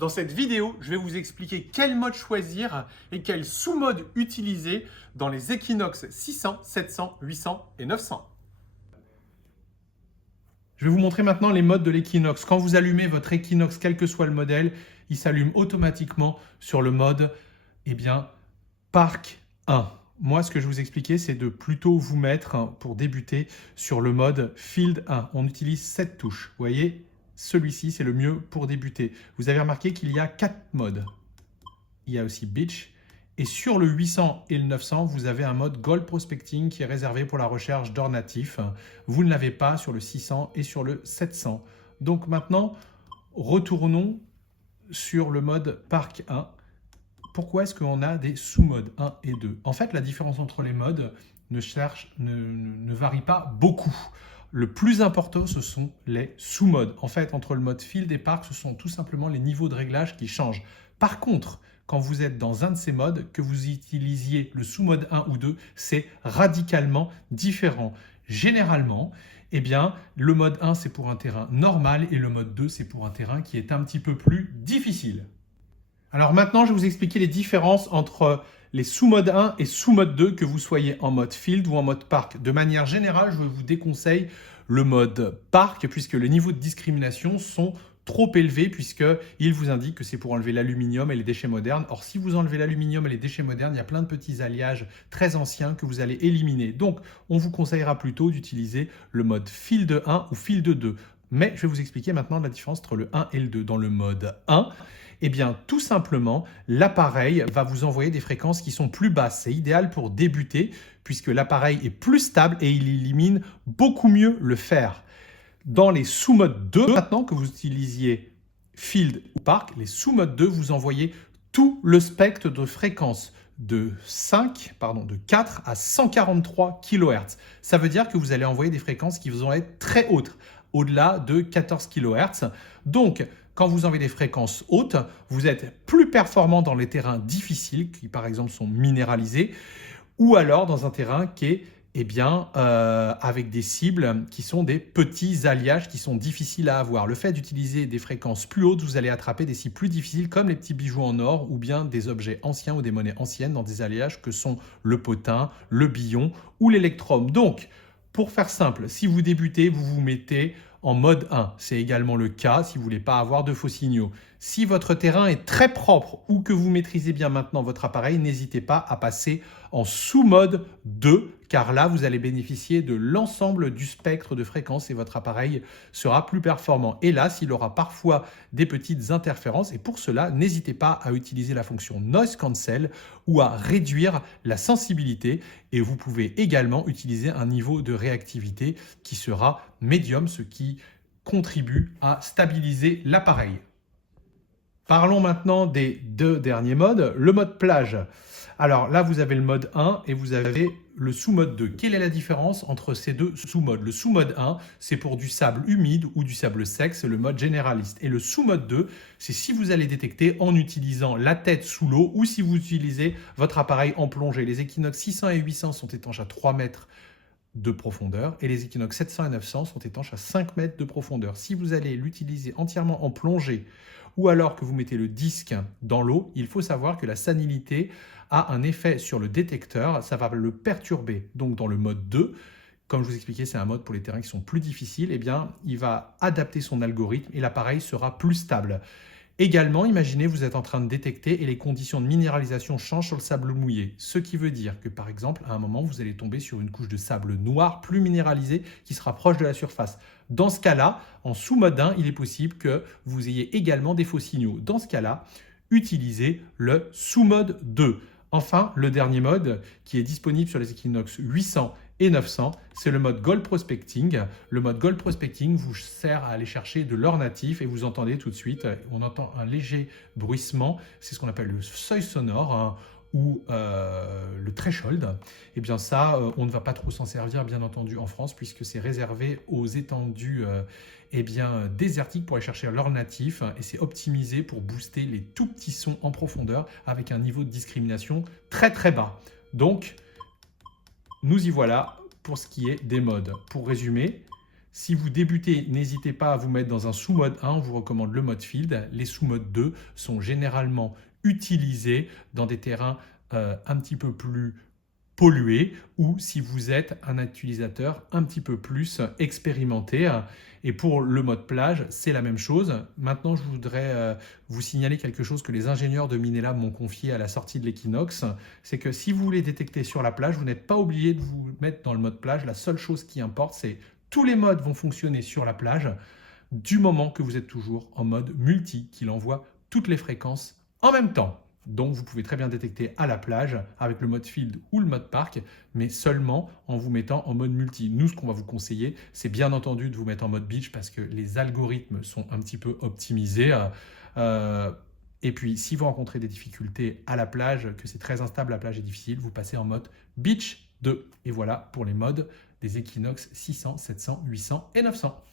Dans cette vidéo, je vais vous expliquer quel mode choisir et quel sous-mode utiliser dans les Equinox 600, 700, 800 et 900. Je vais vous montrer maintenant les modes de l'Equinox. Quand vous allumez votre Equinox, quel que soit le modèle, il s'allume automatiquement sur le mode Park 1. Moi, ce que je vais vous expliquer, c'est de plutôt vous mettre, pour débuter, sur le mode Field 1. On utilise cette touche. Vous voyez, celui-ci, c'est le mieux pour débuter. Vous avez remarqué qu'il y a 4 modes. Il y a aussi Beach. Et sur le 800 et le 900, vous avez un mode Gold Prospecting qui est réservé pour la recherche d'or natif. Vous ne l'avez pas sur le 600 et sur le 700. Donc maintenant, retournons sur le mode Park 1. Pourquoi est-ce qu'on a des sous-modes 1 et 2? En fait, la différence entre les modes ne varie pas beaucoup. Le plus important, ce sont les sous-modes. En fait, entre le mode Field et Park, ce sont tout simplement les niveaux de réglage qui changent. Par contre, quand vous êtes dans un de ces modes, que vous utilisiez le sous-mode 1 ou 2, c'est radicalement différent. Généralement, le mode 1, c'est pour un terrain normal et le mode 2, c'est pour un terrain qui est un petit peu plus difficile. Alors maintenant, je vais vous expliquer les différences entre les sous-mode 1 et sous-mode 2, que vous soyez en mode Field ou en mode Park. De manière générale, je vous déconseille le mode Park puisque les niveaux de discrimination sont trop élevés puisqu'il vous indique que c'est pour enlever l'aluminium et les déchets modernes. Or, si vous enlevez l'aluminium et les déchets modernes, il y a plein de petits alliages très anciens que vous allez éliminer. Donc, on vous conseillera plutôt d'utiliser le mode Field 1 ou Field 2. Mais je vais vous expliquer maintenant la différence entre le 1 et le 2. Dans le mode 1, tout simplement, l'appareil va vous envoyer des fréquences qui sont plus basses. C'est idéal pour débuter puisque l'appareil est plus stable et il élimine beaucoup mieux le fer. Dans les sous-modes 2, maintenant que vous utilisiez Field ou Park, les sous-modes 2, vous envoyez tout le spectre de fréquences de 4 à 143 kHz. Ça veut dire que vous allez envoyer des fréquences qui vont être très hautes, au-delà de 14 kHz. Donc, quand vous envoyez des fréquences hautes, vous êtes plus performant dans les terrains difficiles, qui par exemple sont minéralisés, ou alors dans un terrain qui est avec des cibles qui sont des petits alliages qui sont difficiles à avoir. Le fait d'utiliser des fréquences plus hautes, vous allez attraper des cibles plus difficiles comme les petits bijoux en or ou bien des objets anciens ou des monnaies anciennes dans des alliages que sont le potin, le billon ou l'électrum. Donc, pour faire simple, si vous débutez, vous vous mettez en mode 1. C'est également le cas si vous ne voulez pas avoir de faux signaux. Si votre terrain est très propre ou que vous maîtrisez bien maintenant votre appareil, n'hésitez pas à passer en sous-mode 2, car là, vous allez bénéficier de l'ensemble du spectre de fréquences et votre appareil sera plus performant. Hélas, il aura parfois des petites interférences et pour cela, n'hésitez pas à utiliser la fonction Noise Cancel ou à réduire la sensibilité et vous pouvez également utiliser un niveau de réactivité qui sera médium, ce qui contribue à stabiliser l'appareil. Parlons maintenant des 2 derniers modes. Le mode plage. Alors là, vous avez le mode 1 et vous avez le sous-mode 2. Quelle est la différence entre ces 2 sous-modes? Le sous-mode 1, c'est pour du sable humide ou du sable sec, c'est le mode généraliste. Et le sous-mode 2, c'est si vous allez détecter en utilisant la tête sous l'eau ou si vous utilisez votre appareil en plongée. Les Equinox 600 et 800 sont étanches à 3 mètres de profondeur et les Equinox 700 et 900 sont étanches à 5 mètres de profondeur. Si vous allez l'utiliser entièrement en plongée ou alors que vous mettez le disque dans l'eau, il faut savoir que la salinité a un effet sur le détecteur, ça va le perturber. Donc dans le mode 2, comme je vous expliquais, c'est un mode pour les terrains qui sont plus difficiles, il va adapter son algorithme et l'appareil sera plus stable. Également, imaginez, vous êtes en train de détecter et les conditions de minéralisation changent sur le sable mouillé. Ce qui veut dire que, par exemple, à un moment, vous allez tomber sur une couche de sable noir plus minéralisé qui sera proche de la surface. Dans ce cas-là, en sous-mode 1, il est possible que vous ayez également des faux signaux. Dans ce cas-là, utilisez le sous-mode 2. Enfin, le dernier mode qui est disponible sur les Equinox 800 et 900, c'est le mode Gold Prospecting. Le mode Gold Prospecting vous sert à aller chercher de l'or natif et vous entendez tout de suite, on entend un léger bruissement, c'est ce qu'on appelle le seuil sonore ou le threshold. On ne va pas trop s'en servir bien entendu en France puisque c'est réservé aux étendues désertiques pour aller chercher l'or natif et c'est optimisé pour booster les tout petits sons en profondeur avec un niveau de discrimination très très bas. Donc, nous y voilà pour ce qui est des modes. Pour résumer, Si vous débutez, n'hésitez pas à vous mettre dans un sous-mode 1, on vous recommande le mode field. Les sous-modes 2 sont généralement utilisés dans des terrains un petit peu plus pollués ou si vous êtes un utilisateur un petit peu plus expérimenté. Et pour le mode plage, c'est la même chose. Maintenant, je voudrais vous signaler quelque chose que les ingénieurs de Minelab m'ont confié à la sortie de l'Equinox. C'est que si vous voulez détecter sur la plage, vous n'êtes pas obligé de vous mettre dans le mode plage. La seule chose qui importe, c'est tous les modes vont fonctionner sur la plage du moment que vous êtes toujours en mode multi, qu'il envoie toutes les fréquences en même temps. Donc vous pouvez très bien détecter à la plage avec le mode field ou le mode parc, mais seulement en vous mettant en mode multi. Nous, ce qu'on va vous conseiller, c'est bien entendu de vous mettre en mode beach parce que les algorithmes sont un petit peu optimisés. Et puis, si vous rencontrez des difficultés à la plage, que c'est très instable, la plage est difficile, vous passez en mode beach 2. Et voilà pour les modes des Equinox 600, 700, 800 et 900.